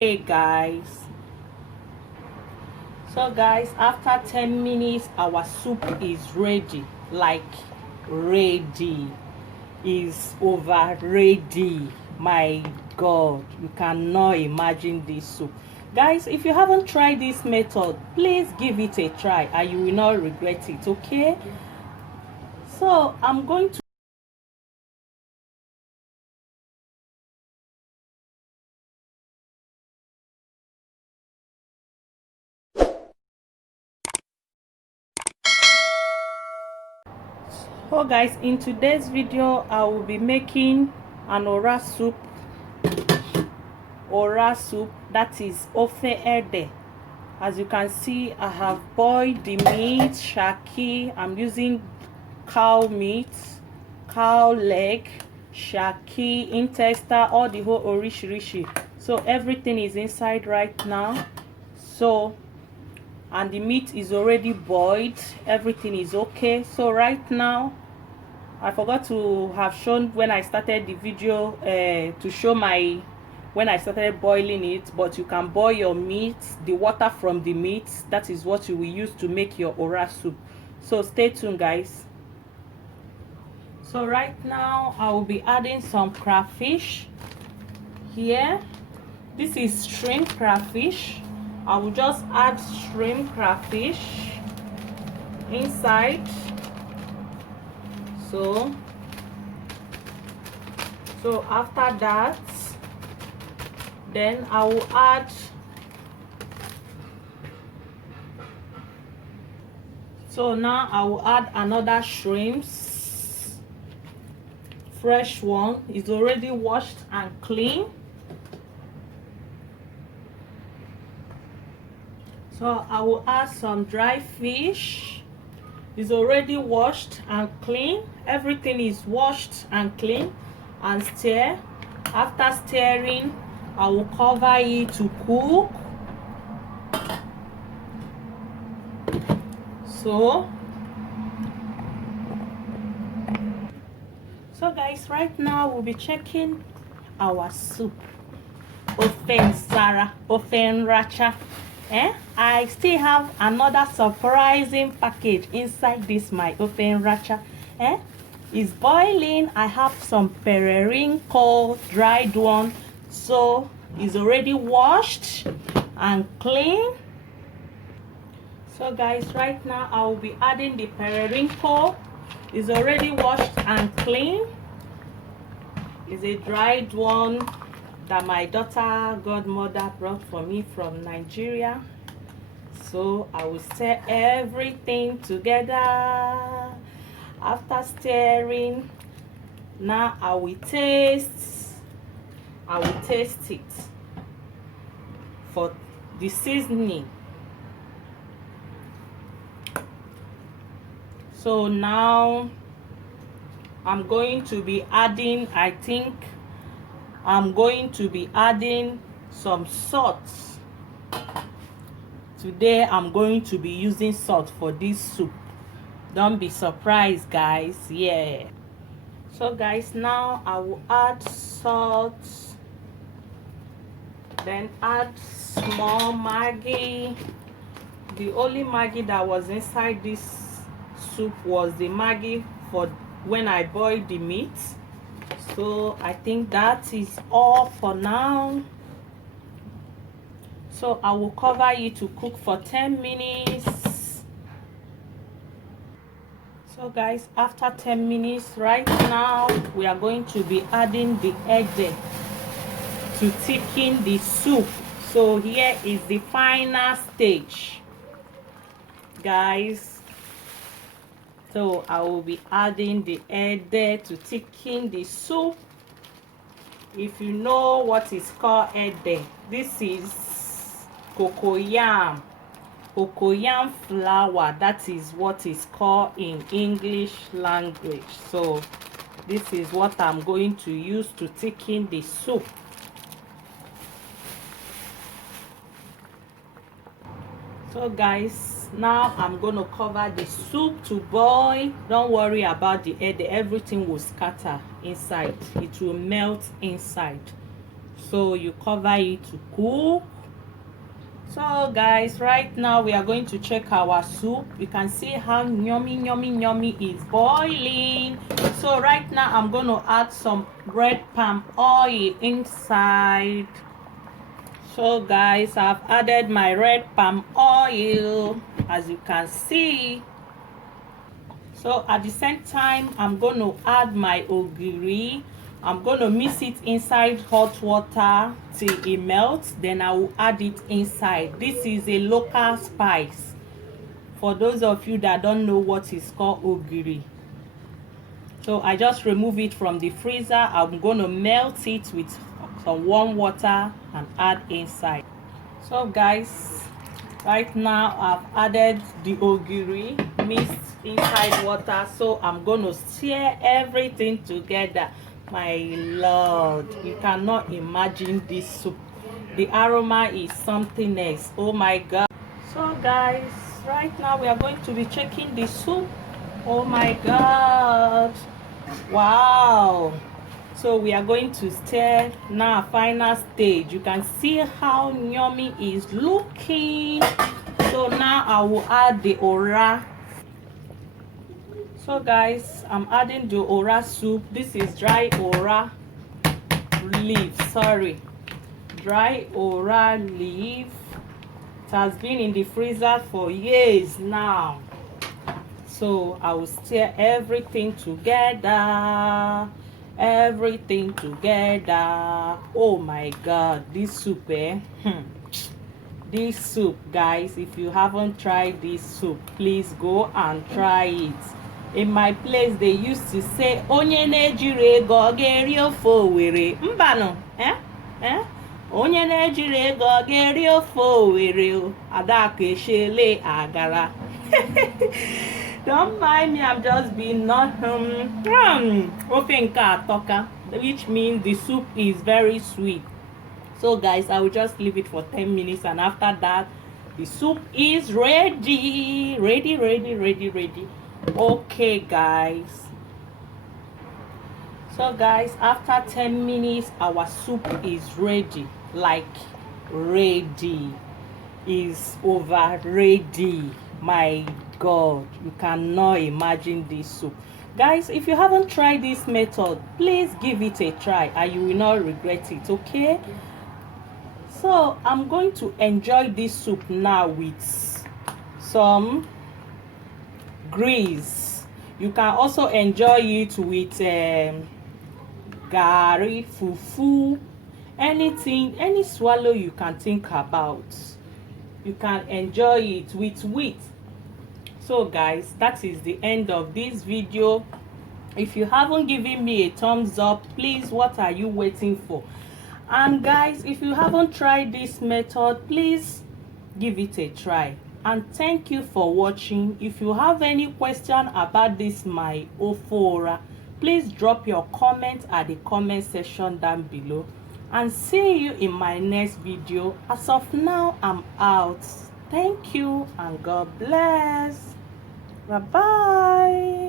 Hey guys, so guys, after 10 minutes our soup is ready. Like ready, is over ready. My god, you cannot imagine this soup. Guys, if you haven't tried this method, please give it a try and you will not regret it. Okay, so I'm going to so guys, in today's video I will be making an ora soup, that is ofe ede. As you can see, I have boiled the meat, shaki. I'm using cow meat, cow leg, shaki, intestine, all the whole orishirishi. So everything is inside right now. So, and the meat is already boiled. Everything is okay. So right now, I forgot to have shown when I started the video to show my when I started boiling it, but you can boil your meat, the water from the meat, that is what you will use to make your ora soup. So stay tuned guys. So right now I will be adding some crayfish here. This is shrimp crayfish. I will just add shrimp crayfish inside. So after that, then I will add now I will add another shrimps, fresh one, is already washed and clean. So I will add some dry fish, is already washed and clean. Everything is washed and clean, and stir. After stirring, I will cover it to cook. So guys, right now we'll be checking our soup. Ofen Sara, Ofen Racha. I still have another surprising package inside this my Ofen Racha. It's boiling. I have some periwinkle, dried one. So it's already washed and clean. So guys, right now I will be adding the periwinkle. It's already washed and clean. It's a dried one that my daughter godmother brought for me from Nigeria. So I will stir everything together. After stirring, now I will taste it for the seasoning. So now I'm going to be adding, I think I'm going to be adding some salt. Today I'm going to be using salt for this soup. Don't be surprised guys. Yeah. So guys, now I will add salt, then add small Maggi. The only Maggi that was inside this soup was the Maggi for when I boiled the meat. So I think that is all for now. So I will cover it to cook for 10 minutes. So guys, after 10 minutes, right now we are going to be adding the egg to thicken the soup. So here is the final stage guys. So I will be adding the egg to thicken the soup. If you know what is called egg, this is cocoyam flour. That is what is called in English language. So this is what I'm going to use to thicken the soup. So guys, now I'm going to cover the soup to boil. Don't worry about the egg, everything will scatter inside, it will melt inside. so you cover it to cook. So guys, right now we are going to check our soup. You can see how yummy is boiling. So right now I'm going to add some red palm oil inside. So guys, I've added my red palm oil, as you can see. So at the same time, I'm going to add my ogiri. I'm going to mix it inside hot water till it melts. Then I will add it inside. This is a local spice. For those of you that don't know what is called ogiri. So I just remove it from the freezer. I'm going to melt it with some warm water and add inside. So guys, right now I've added the ogiri mixed inside water. So I'm going to stir everything together. My lord, you cannot imagine this soup. The aroma is something else. Oh my god. So guys, right now we are going to be checking the soup. Oh my god, wow. So we are going to stir now. Final stage, you can see how yummy is looking. So now I will add the ora. So guys, I'm adding the ora soup. This is dry ora leaf, sorry, dry ora leaf. It has been in the freezer for years now. So I will stir everything together. Everything together. Oh my god, this soup, this soup, guys, if you haven't tried this soup, please go and try it. In my place they used to say onye na-ejiri ego ọ ga-eri ofe owere. Mbano, onye na-ejiri ego ọ ga-eri ofe owere. Adaka eshele agara. Don't mind me, I'm just being not which means the soup is very sweet. So guys, I will just leave it for 10 minutes and after that the soup is ready. Ready. Okay guys, so guys, after 10 minutes our soup is ready. Like ready is over ready. My god, you cannot imagine this soup. Guys, if you haven't tried this method, please give it a try and you will not regret it. Okay, so I'm going to enjoy this soup now with some grease. You can also enjoy it with gari, fufu, anything, any swallow you can think about. You can enjoy it with wheat. So guys, that is the end of this video. If you haven't given me a thumbs up, please, what are you waiting for? And guys, if you haven't tried this method, please give it a try. And thank you for watching. If you have any question about this my ofora, please drop your comment at the comment section down below. And see you in my next video. As of now, I'm out. Thank you and God bless. Bye bye.